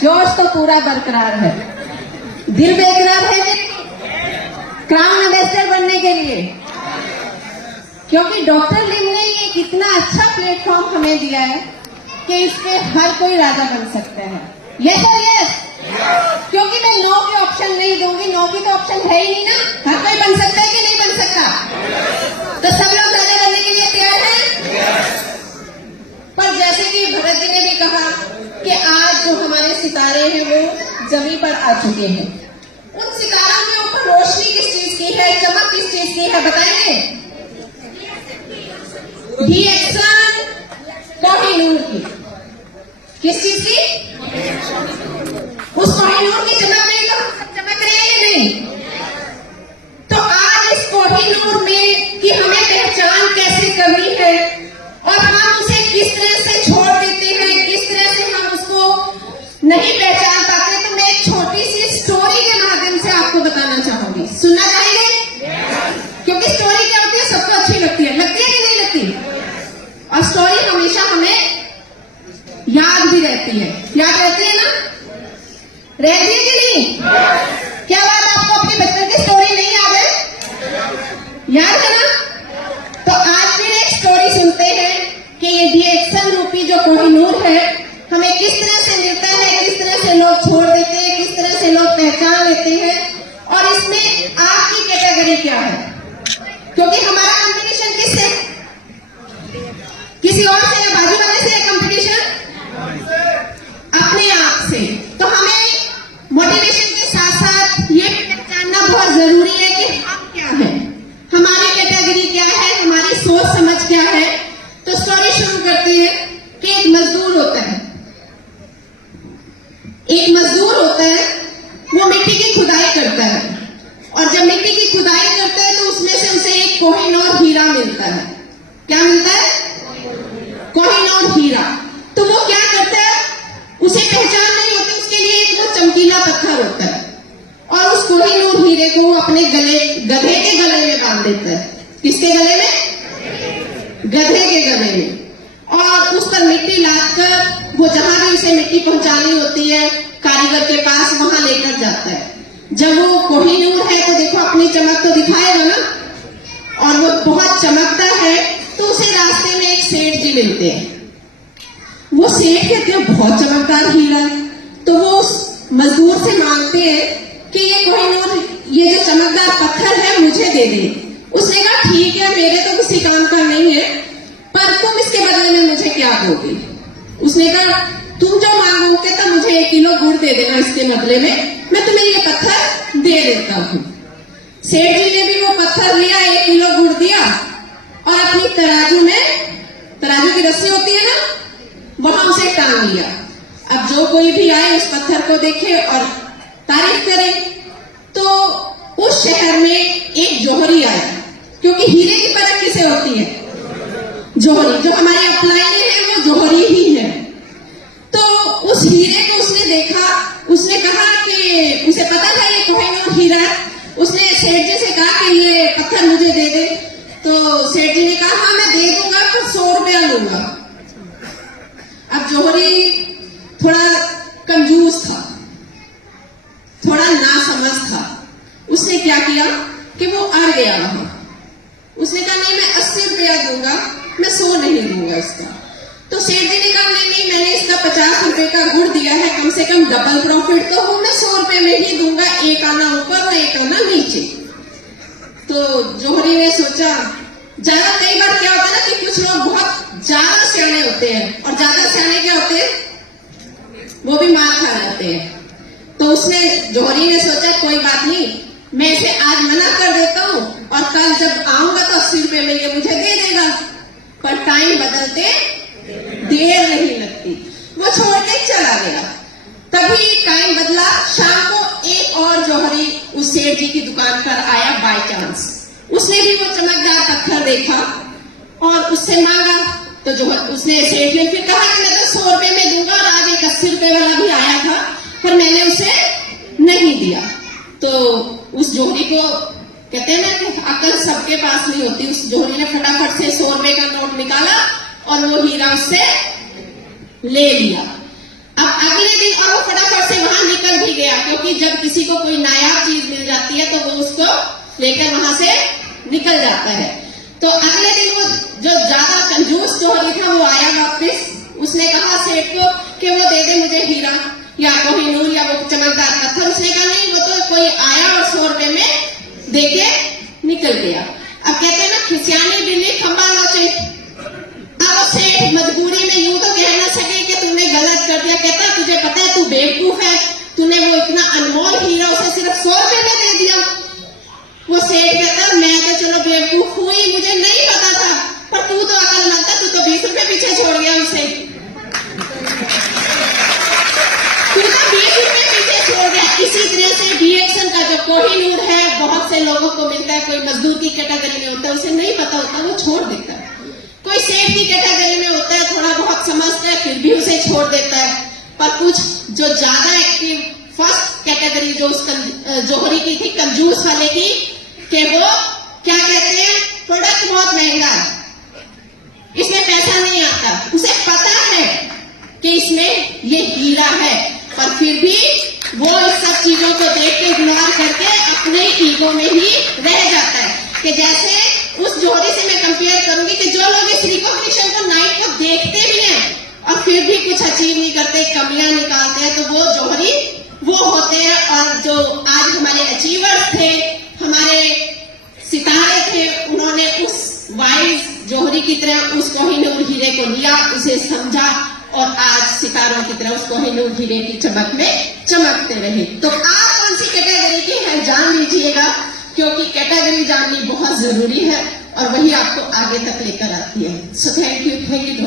जोश तो पूरा बरकरार है, दिल बेकरार है मेरे क्राउन एम्बेसडर बनने के लिए, क्योंकि डॉक्टर लिम ने ये कितना अच्छा प्लेटफॉर्म हमें दिया है कि इस पे हर कोई राजा बन सकता है। यस और यस, क्योंकि मैं नो के ऑप्शन नहीं दूंगी, नो की तो ऑप्शन है ही नहीं ना, हर कोई बन सकता है कि नहीं बन सकता। तो सब लोग राजा बनने के लिए तैयार हैं। पर जैसे कि भरत जी ने भी कहा कि आज जो हमारे सितारे हैं वो जमीन पर आ चुके हैं, उन सितारों के ऊपर रोशनी किस चीज की है, चमक किस चीज की है बताएंगे? डीएक्सन कोहिनूर की। किस चीज की? उस कोहिनूर की चमक नहीं तो चमक रही है या नहीं? तो आज इस कोहिनूर में कि हमें पहचान कैसे करनी है और हम उसे किस तरह से छोड़ देते हैं, किस तरह से हम उसको नहीं पहचान पाते, तो मैं एक छोटी सी स्टोरी के माध्यम से आपको बताना चाहूंगी। सुनना चाहेंगे? क्योंकि स्टोरी क्या होती है, सबको अच्छी लगती है कि नहीं लगती? और स्टोरी हमेशा हमें याद भी रहती है, याद रहती है ना? रहती है कि नहीं? क्या बात, आपको अपने बचपन की स्टोरी नहीं याद है? याद है ना? तो आज फिर एक स्टोरी सुनते हैं कि ये डीएक्सन रूपी जो कोहिनूर है हमें किस तरह से मिलता है, किस तरह से लोग छोड़ देते हैं, किस तरह से लोग पहचान लेते हैं, और इसमें आपकी कैटेगरी क्या है? क्योंकि हमारा कंपटीशन किससे? किसी और से या बाजू वाले से? कंपटीशन अपने आप से। तो हमें मोटिवेशन के साथ साथ ये पहचानना बहुत जरूरी है कि हम क्या है, हमारी कैटेगरी क्या है, हमारी सोच समझ क्या है। तो स्टोरी शुरू करते हैं कि एक मजदूर होता है, वो मिट्टी की खुदाई करता है, और जब मिट्टी की खुदाई करता है तो उसमें से उसे एक कोहिनूर हीरा मिलता है। क्या मिलता है? कोहिनूर हीरा। तो वो क्या करता है, उसे पहचान नहीं होती, उसके लिए एक वो चमकीला पत्थर होता है, और उस कोहिनूर हीरे को वो अपने गधे के गले में बांध देता है। किसके गले में? गधे के गले में। और उस पर मिट्टी लादकर वो जहां भी उसे मिट्टी पहुंचानी होती है कारीगर के पास, वहां लेकर जाता है। जब वो कोहिनूर है तो देखो अपनी चमक तो दिखाएगा ना, और वो बहुत चमकता है, तो उसे रास्ते में एक सेठ जी मिलते हैं। वो सेठ कहते हैं बहुत चमकदार हीरा है, तो वो उस मजदूर से मांगते हैं कि ये कोहिनूर, ये जो चमकदार पत्थर है मुझे दे दे। उसने कहा ठीक है, मेरे तो किसी काम का नहीं है, पर तुम इसके बदले में मुझे क्या दोगे? उसने कहा तुम जो मांगोगे तो मुझे 1 किलो गुड़ दे देना, इसके बदले में मैं तुम्हें ये पत्थर दे देता हूँ। सेठ जी ने भी वो पत्थर लिया, 1 किलो गुड़ दिया, और अपनी तराजू की रस्सी होती है ना, वहां उसे टांग लिया। अब जो कोई भी आए उस पत्थर को देखे और तारीफ करे। तो उस शहर में एक जौहरी आया, क्योंकि हीरे की परख किसे होती है? जौहरी। जो हमारे अपलाइने हैं वो जौहरी ही है। तो उस हीरे को उसने देखा, उसने कहा कि उसे पता था ये कोहिनूर हीरा है। उसने सेठ जी से कहा कि ये पत्थर मुझे दे दे। तो सेठ जी ने कहा हाँ मैं दे दूंगा, पर 100 रुपया लूंगा। अब जौहरी थोड़ा कंजूस था, थोड़ा नासमझ था। उसने क्या किया कि वो अड़ गया वहां। उसने कहा नहीं मैं 80 रुपया दूंगा, मैं 100 नहीं दूंगा इसका। तो सेठ जी ने कहा नहीं मैंने इसका 50 रुपए का गुड़ दिया है, कम से कम डबल प्रॉफिट तो हो, मैं 100 रुपए में ही दूंगा, 1 आना ऊपर और 1 आना नीचे। तो जौहरी ने सोचा, ज्यादा कई बार क्या होता है ना कि कुछ लोग बहुत ज्यादा सियाने होते हैं, और ज्यादा सियाने क्या होते हैं, वो भी मार खा जाते हैं। तो उसने जौहरी ने सोचा कोई बात नहीं, मैं इसे आज मना कर देता हूं, और कल जब आऊंगा तो 80 रुपए में ये मुझे दे देगा। पर टाइम बदलते देर नहीं लगती, वो छोड़ के चला गया। तभी टाइम बदला, शाम को एक और जौहरी उस सेठ जी की दुकान पर आया बाय चांस। उसने भी वो चमकदार पत्थर देखा और उससे मांगा। तो जो उसने सेठ ने फिर कहा कि मैं तो 100 रुपए में दूंगा, और आज एक 80 रुपए वाला भी आया था, पर मैंने उसे नहीं दिया। तो उस जौहरी को कहते हैं ना कि अकल सबके पास नहीं होती, उस जौहरी ने फटाफट से 100 रुपए का नोट निकाला और वो हीरा उससे ले लिया। अब अब अगले दिन और वो फटाफट से वहां निकल भी गया, क्योंकि जब किसी को कोई नायाब चीज मिल जाती है तो वो उसको लेकर वहां से निकल जाता है। तो अगले दिन वो जो ज्यादा कंजूस जोहरी था वो आया वापस। उसने कहा सेठ को कि वो दे दे मुझे हीरा या कोहिनूर या वो चमकदार पत्थर। उसने कहा नहीं, वो तो कोई आया और 100 रुपए में देके निकल गया। अब कहते हैं ना, खिसियानी बिल्ली खंबा नोचे। अब सेठ मजबूरी में यूं तो कह ना सके कि तूने गलत कर दिया। कहता तुझे पता है तू बेवकूफ है, तूने वो इतना अनमोल हीरा उसे सिर्फ 100 रुपए में दे दिया। वो सेठ कहता मैं तो चलो बेवकूफ हुई, मुझे नहीं पता था, पर तू तो अकलमंद था, तू तो 20 रुपए पीछे छोड़ गया उसे। तू तो 20 रुपए पीछे छोड़ गया। इसी तरह से डीएक्शन का जो कोहिनूर है बहुत से लोगों को मिलता है। कोई मजदूर की कैटेगरी में होता है, उसे नहीं पता होता, वो छोड़ देता है। कोई सेठ की कैटेगरी में होता है, थोड़ा बहुत समझता है, फिर भी उसे छोड़ देता है। पर कुछ जो ज्यादा एक्टिव फर्स्ट कैटेगरी जो उस जोहरी की थी, कंजूस वाले की, कि वो क्या कहते हैं, प्रोडक्ट बहुत महंगा है, इसमें पैसा नहीं आता। उसे पता है कि इसमें ये हीरा है, पर फिर भी वो इस सब चीजों को देख के इग्नोर करके अपने ईगो में ही रह जाता है। कि जैसे उस जोहरी से मैं कंपेयर करूंगी कि जो लोग इस रिकॉग्निशन को नाइट को देखते भी हैं और फिर भी कुछ अचीव नहीं करते, कमियां निकालते हैं, तो वो जोहरी वो होते हैं। और जो आज हमारे अचीवर्स थे, हमारे सितारे थे, उन्होंने उस वाइज जोहरी की तरह उस कोहिनूर हीरे को लिया, उसे समझा और आज सितारों की तरह उस कोहिनूर हीरे की चमक में चमकते रहे। तो आप कौन सी कैटेगरी की है जान लीजिएगा, क्योंकि कैटेगरी जाननी बहुत जरूरी है और वही आपको आगे तक लेकर आती है। So thank you, thank you.